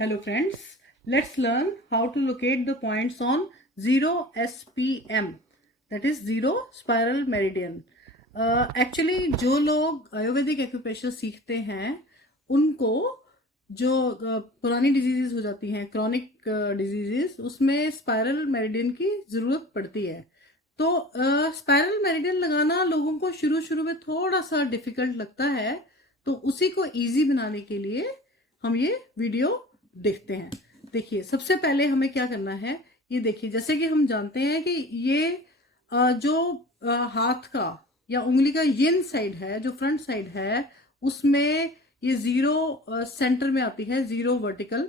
Hello friends, let's learn how to locate the points on 0 SPM, that is 0 spiral meridian. Actually जो लोग Ayurvedic acupressure सीखते हैं उनको जो पुरानी डिजीजेस हो जाती हैं, क्रॉनिक डिजीजेस, उसमें स्पाइरल मेरिडियन की ज़रूरत पड़ती है. तो स्पाइरल मेरिडियन लगाना लोगों को शुरू में थोड़ा सा डिफिकल्ट लगता है, तो उसी को इजी बनाने के लिए हम ये वीडियो देखते हैं. देखिए, सबसे पहले हमें क्या करना है, ये देखिए, जैसे कि हम जानते हैं कि ये जो हाथ का या उंगली का यिन साइड है, जो फ्रंट साइड है, उसमें ये 0 सेंटर में आती है, 0 vertical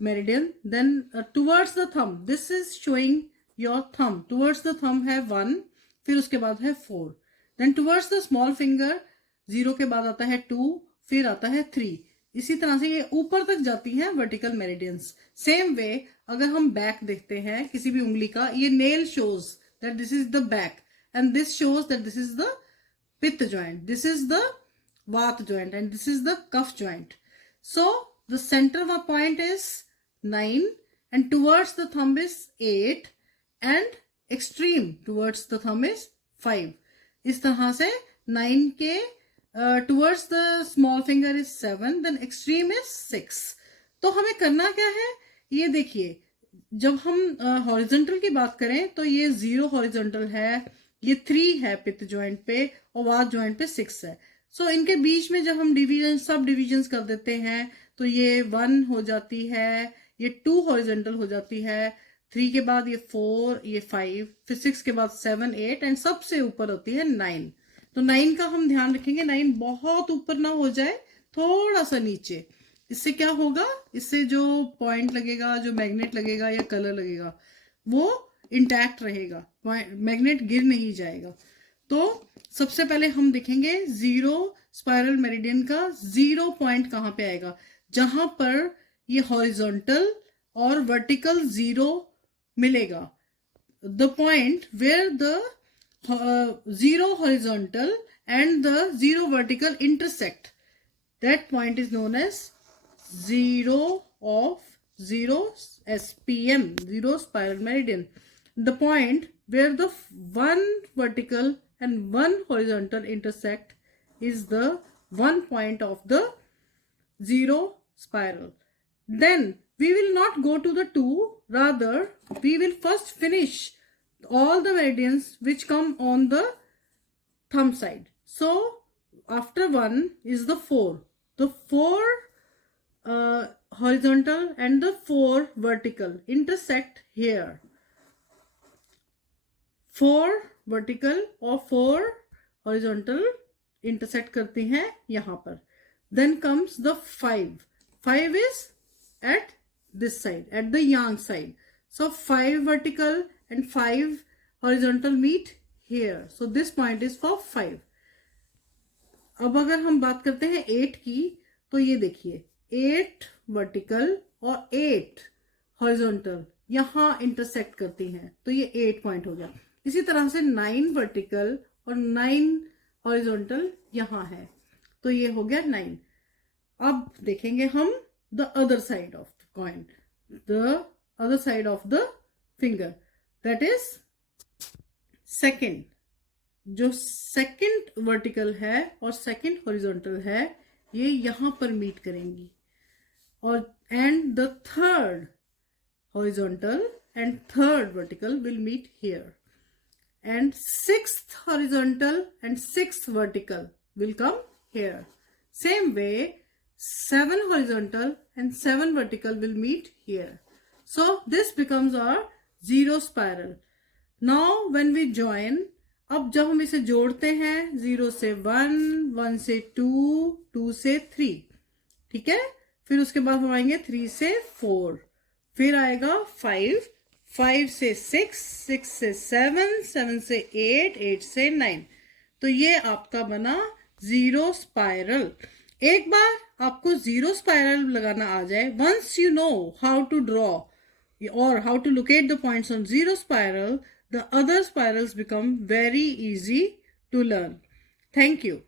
meridian. Then towards the thumb, this is showing your thumb, towards the thumb है 1, फिर उसके बाद है 4. Then towards the small finger 0 के बाद आता है 2, फिर आता है 3. इसी तरह से ये ऊपर तक जाती हैं वर्टिकल मेरिडियंस. सेम वे अगर हम बैक देखते हैं किसी भी उंगली का, ये nail shows that this is the back and this shows that this is the pitta joint, this is the vata joint and this is the kapha joint. So the centre of point is 9 and towards the thumb is 8 and extreme towards the thumb is 5. इस तरह से 9 के towards the small finger is 7, then extreme is 6. तो हमें करना क्या है, ये देखिए, जब हम हॉरिजॉन्टल की बात करें तो ये 0 हॉरिजॉन्टल है, ये 3 है पित्त जॉइंट पे और वात जॉइंट पे 6 है. सो इनके बीच में जब हम डिवीजन सब डिविजन्स कर देते हैं तो ये 1 हो जाती है, ये 2 हॉरिजॉन्टल हो जाती है, 3 के बाद ये 4, ये 5, फिर 6 के बाद 7, 8 एंड सबसे ऊपर होती है 9. तो 9 का हम ध्यान रखेंगे, 9 बहुत ऊपर ना हो जाए, थोड़ा सा नीचे. इससे क्या होगा, इससे जो पॉइंट लगेगा, जो मैग्नेट लगेगा या कलर लगेगा, वो इंटैक्ट रहेगा, मैग्नेट गिर नहीं जाएगा. तो सबसे पहले हम देखेंगे 0 स्पाइरल मेरिडियन का 0 पॉइंट कहाँ पे आएगा, जहां पर ये हॉरिजॉन्टल और वर्टिकल 0 मिलेगा. The point where the 0 horizontal and the 0 vertical intersect, that point is known as 0 of 0 SPM, 0 spiral meridian. The point where the 1 vertical and 1 horizontal intersect is the 1 point of the 0 spiral. Then we will not go to the 2, rather we will first finish all the meridians which come on the thumb side. So after 1 is the 4. The 4 horizontal and the 4 vertical intersect here. 4 vertical और 4 horizontal intersect करती हैं यहाँ पर. Then comes the 5. 5 is at this side, at the yang side. So 5 vertical and 5 horizontal meet here. So this point is for 5. अब अगर हम बात करते हैं 8 की, तो ये देखिए, 8 वर्टिकल और 8 हॉरिजॉन्टल यहाँ इंटरसेक्ट करती हैं, तो ये 8 पॉइंट हो गया. इसी तरह से 9 वर्टिकल और 9 हॉरिजॉन्टल यहाँ है, तो ये हो गया 9. अब देखेंगे हम the other side of the coin, the other side of the finger, that is second. जो सेकेंड वर्टिकल है और सेकेंड हॉरिजॉन्टल है, ये यहां पर मीट करेंगी, और and the third horizontal and third vertical will meet here, and 6th horizontal and 6th vertical will come here. Same way 7 horizontal and 7 vertical will meet here. So this becomes our 0 spiral. Now when we join, अब जब हम इसे जोड़ते हैं 0 से 1, 1 से 2, 2 से 3, ठीक है, फिर उसके बाद हम आएंगे 3 से 4, फिर आएगा 5, 5 से 6, 6 से 7, 7 से 8, 8 से 9. तो ये आपका बना 0 स्पाइरल. एक बार आपको 0 स्पाइरल लगाना आ जाए, once you know how to draw or how to locate the points on 0 spiral, the other spirals become very easy to learn. Thank you.